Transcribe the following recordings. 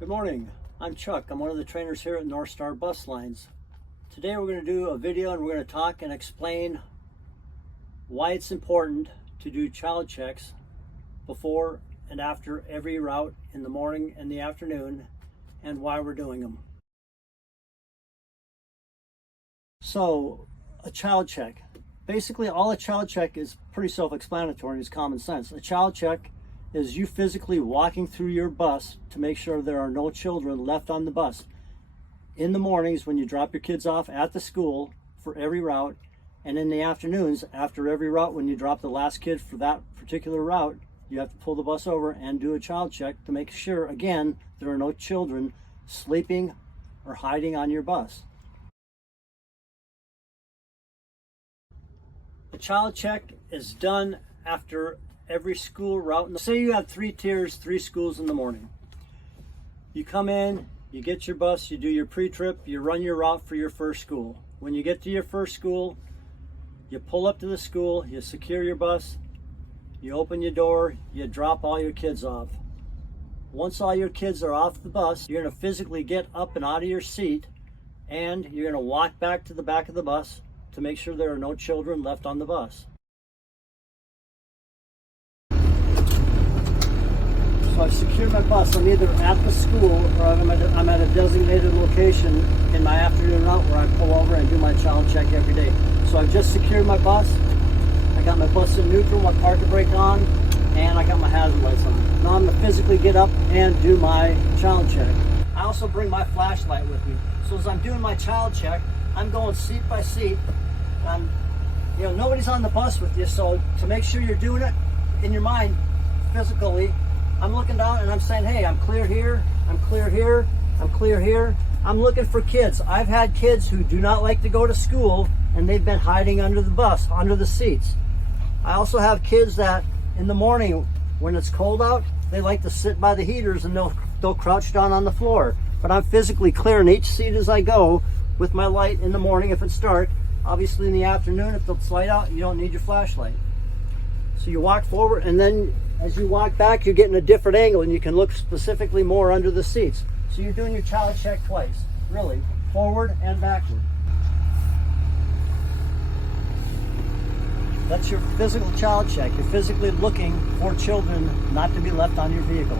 Good morning, I'm Chuck. I'm one of the trainers here at North Star Bus Lines. Today we're going to do a video and we're going to talk and explain why it's important to do child checks before and after every route in the morning and the afternoon and why we're doing them. So, a child check. Basically all a child check is pretty self-explanatory, it's common sense. A child check is you physically walking through your bus to make sure there are no children left on the bus. In the mornings when you drop your kids off at the school for every route, and in the afternoons after every route when you drop the last kid for that particular route, you have to pull the bus over and do a child check to make sure, again, there are no children sleeping or hiding on your bus. The child check is done after every school route. Say you have 3 tiers, 3 schools in the morning. You come in, you get your bus, you do your pre-trip, you run your route for your first school. When you get to your first school, you pull up to the school, you secure your bus, you open your door, you drop all your kids off. Once all your kids are off the bus, you're going to physically get up and out of your seat and you're going to walk back to the back of the bus to make sure there are no children left on the bus. So I've secured my bus. I'm either at the school or I'm at a designated location in my afternoon route where I pull over and do my child check every day. So I've just secured my bus. I got my bus in neutral, my parking brake on, and I got my hazard lights on. Now I'm going to physically get up and do my child check. I also bring my flashlight with me. So as I'm doing my child check, I'm going seat by seat. Nobody's on the bus with you, so to make sure you're doing it in your mind physically, I'm looking down and I'm saying, hey, I'm clear here, I'm clear here, I'm clear here. I'm looking for kids. I've had kids who do not like to go to school and they've been hiding under the bus, under the seats. I also have kids that in the morning when it's cold out, they like to sit by the heaters and they'll crouch down on the floor. But I'm physically clearing each seat as I go with my light in the morning if it's dark. Obviously in the afternoon, if it's light out, you don't need your flashlight. So you walk forward, and then as you walk back, you're getting a different angle and you can look specifically more under the seats. So you're doing your child check twice, really, forward and backward. That's your physical child check. You're physically looking for children not to be left on your vehicle.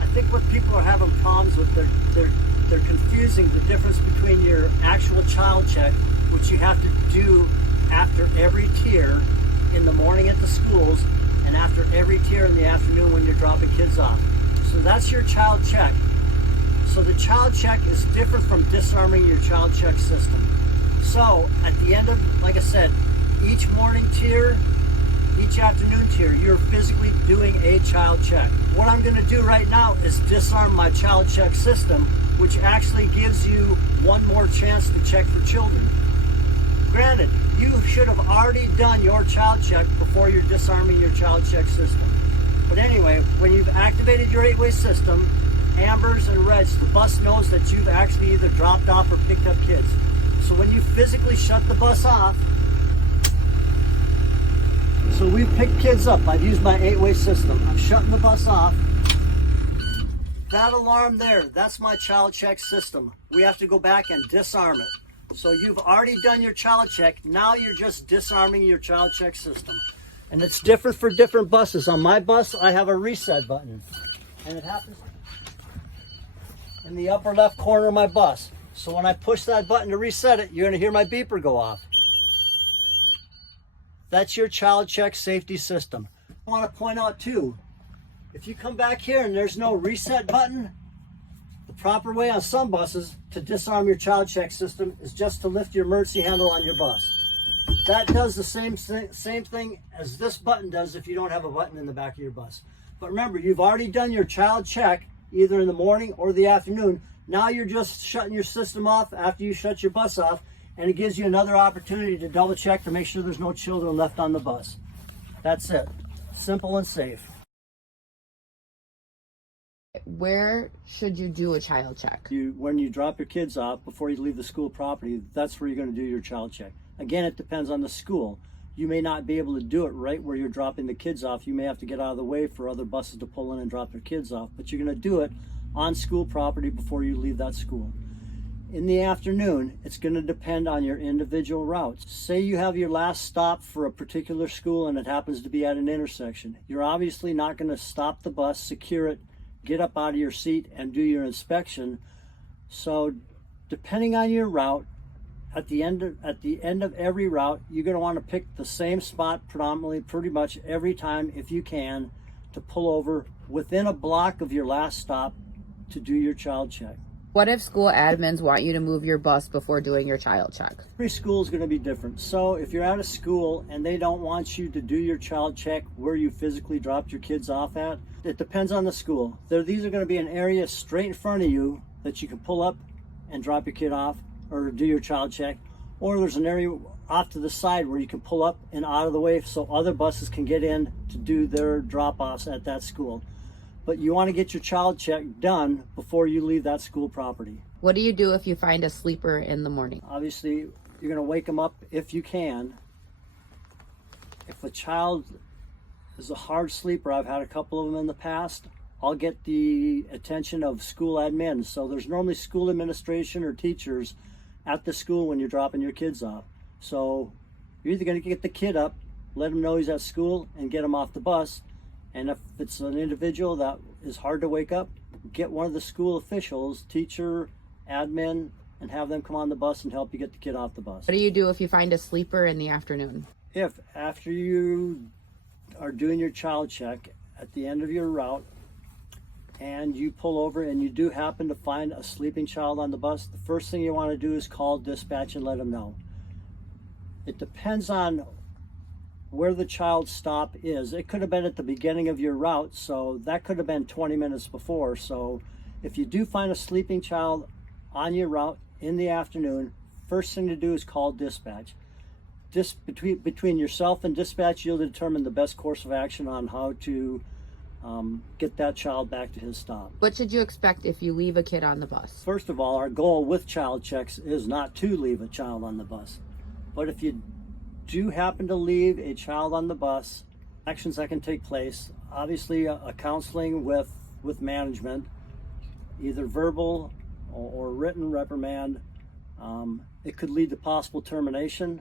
I think what people are having problems with, they're confusing the difference between your actual child check, which you have to do after every tier in the morning at the schools and after every tier in the afternoon when you're dropping kids off. So that's your child check. So the child check is different from disarming your child check system. So at the end of, like I said, each morning tier, each afternoon tier, you're physically doing a child check. What I'm going to do right now is disarm my child check system, which actually gives you one more chance to check for children. Granted, you should have already done your child check before you're disarming your child check system. But anyway, when you've activated your 8-way system, ambers and reds, the bus knows that you've actually either dropped off or picked up kids. So when you physically shut the bus off, so we've picked kids up. I've used my 8-way system. I'm shutting the bus off. That alarm there, that's my child check system. We have to go back and disarm it. So you've already done your child check. Now you're just disarming your child check system. And it's different for different buses. On my bus, I have a reset button. And it happens in the upper left corner of my bus. So when I push that button to reset it, you're going to hear my beeper go off. That's your child check safety system. I want to point out too, if you come back here and there's no reset button, the proper way on some buses to disarm your child check system is just to lift your emergency handle on your bus. That does the same thing as this button does if you don't have a button in the back of your bus. But remember, you've already done your child check either in the morning or the afternoon. Now you're just shutting your system off after you shut your bus off, and it gives you another opportunity to double check to make sure there's no children left on the bus. That's it. Simple and safe. Where should you do a child check? When you drop your kids off before you leave the school property, that's where you're going to do your child check. Again, it depends on the school. you may not be able to do it right where you're dropping the kids off. You may have to get out of the way for other buses to pull in and drop their kids off, but you're going to do it on school property before you leave that school. In the afternoon, it's going to depend on your individual routes. Say you have your last stop for a particular school and it happens to be at an intersection. You're obviously not going to stop the bus, secure it, get up out of your seat and do your inspection. So depending on your route, at the end of every route, you're going to want to pick the same spot predominantly pretty much every time if you can to pull over within a block of your last stop to do your child check. What if school admins want you to move your bus before doing your child check? Every school is going to be different. So if you're at a school and they don't want you to do your child check where you physically dropped your kids off at, it depends on the school. These are going to be an area straight in front of you that you can pull up and drop your kid off or do your child check. Or there's an area off to the side where you can pull up and out of the way so other buses can get in to do their drop-offs at that school. But you want to get your child check done before you leave that school property. What do you do if you find a sleeper in the morning? Obviously, you're going to wake them up if you can. If a child is a hard sleeper, I've had a couple of them in the past, I'll get the attention of school admin. So there's normally school administration or teachers at the school when you're dropping your kids off. So you're either going to get the kid up, let him know he's at school, and get him off the bus. And if it's an individual that is hard to wake up, get one of the school officials, teacher, admin, and have them come on the bus and help you get the kid off the bus. What do you do if you find a sleeper in the afternoon? If after you are doing your child check at the end of your route and you pull over and you do happen to find a sleeping child on the bus, the first thing you want to do is call dispatch and let them know. It depends on where the child's stop is. It could have been at the beginning of your route, so that could have been 20 minutes before. So if you do find a sleeping child on your route in the afternoon, first thing to do is call dispatch. Between yourself and dispatch, you'll determine the best course of action on how to get that child back to his stop. What should you expect if you leave a kid on the bus? First of all, our goal with child checks is not to leave a child on the bus. But if you do happen to leave a child on the bus, actions that can take place, obviously a counseling with management, either verbal or written reprimand. It could lead to possible termination,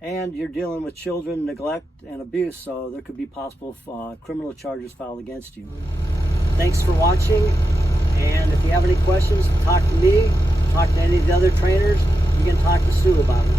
and you're dealing with children, neglect, and abuse, so there could be possible criminal charges filed against you. Thanks for watching, and if you have any questions, talk to me, talk to any of the other trainers. You can talk to Sue about it.